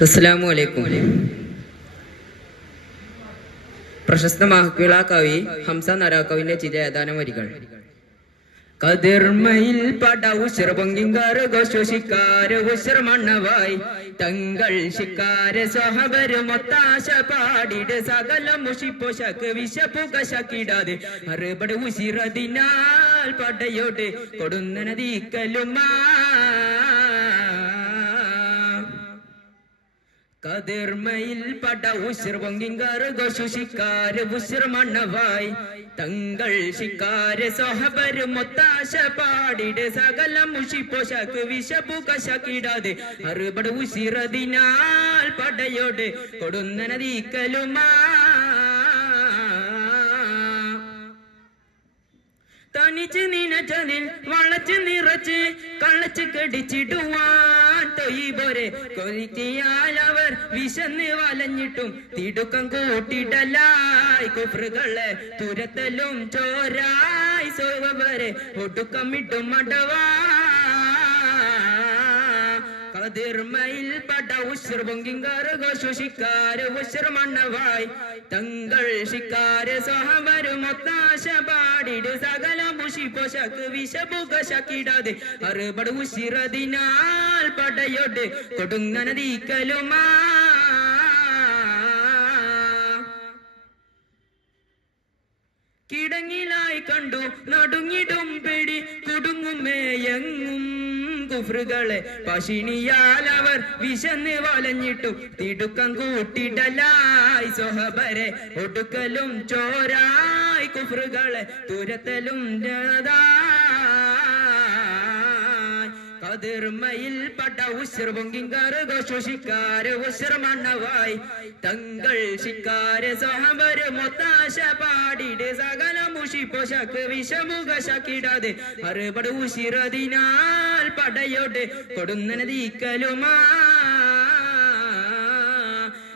അസ്സലാമു അലൈക്കും പ്രശസ്ത മഹക്കുള കവി ഹംസ നരാക്കവിന്റെ ചില ഏതാനും വരികൾ. കതിർമയിൽ പട ഉശർ പൊങ്കിങ്കാർ ഘോഷിക്കാർ ഉശർ മണ്ണവായി. തങ്ങൾ ശിക്കാര സഹബര് മൊത്താശ പാടിട്. സകല മുഷിപ്പൊശക്ക് വിശപ്പുക ശക്കിടാതെ അറുപട് ഉശിറതിനാൽ പടയോട് കൊടുന്നനതീക്കലുമാ. കതിർമയിൽ പട ഉശിർ പൊങ്കിങ്കാർ ഘോഷിക്കാര് ഉശിർ മണ്ണവായി തങ്ങൾ ശിക്കാര് സഹബര് മൊത്താശ പാടിട്. സകല മുഷിപ്പൊശക്ക് വിശപ്പു കശക്കിടാതെ അറുപട് ഉശിറതിനാൽ പടയോട്. കൊടുന്നനതീക്കലുമാ തനിച്ച് നിനച്ചതിൽ വളച്ച് നിറച്ച് കളച്ച് കടിച്ചിടുവാൻ തൊയ്പോരെ അവർ വിശന്ന് വലഞ്ഞിട്ടും തിടുക്കം കൂട്ടിടലായി. കുഫറുകളെ തുരത്തലും ചോരായി. സോവരെ ഒടുക്കമിട്ടും മടവാ കതിർമയിൽ പട ഉശർ പൊങ്കിങ്കാർ ഘോഷിക്കാര് ഉശർ മണ്ണവായി. തങ്ങൾ ശിക്കാര് സഹവരു മൊത്താശ പാടിട്. സകല മുഷി പൊശക്ക് വിഷപുക ശക്കിടാതെ. അറുപട് ഉശിറതിനാൽ പടയോട്. കൊടുങ്ങനതീക്കലുമാ കിടങ്ങിലായി കണ്ടു. നടുങ്ങിടും പിടി. കുടുങ്ങുമേയെങ്ങും കുഫറുകളെ പശിണിയാൽ അവർ വിശന്ന് വലഞ്ഞിട്ടു. തിടുക്കം കൂട്ടിടലായി സൊഹബരെ. ഒടുക്കലും ചോരായി കുഫറുകളെ തുരത്തലും കതിർമയിൽ പട ഉശർ പൊങ്കിങ്കാറ് ഘോഷിക്കാര് ഉശർ മണ്ണവായി. തങ്ങൾ ശിക്കാര് സഹബര് മൊത്താശ പാടിട് സകല മുഷി പോശക്ക് വിഷമുഖ ശക്കിടാതെ അറുപട് ഉശിറതിനാൽ പടയോട് കൊടുന്നനതീക്കലുമാ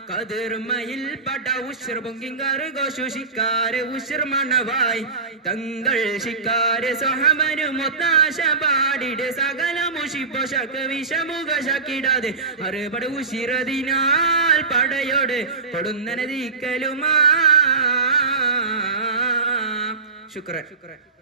കതിർമയിൽ പട ഉശർ പൊങ്കിങ്കാറ് ശിക്കാര് മണവായി തങ്ങൾ ശിക്കാര് സഹമനു മൊത്താശ പാടിട് സകല മുഷി പോശക്ക് വിഷമുഖ ശക്കിടാതെ അറുപട് ഉശിറതിനാൽ പടയോട് കൊടുന്നനതീക്കലുമാ शुक्र शुक्र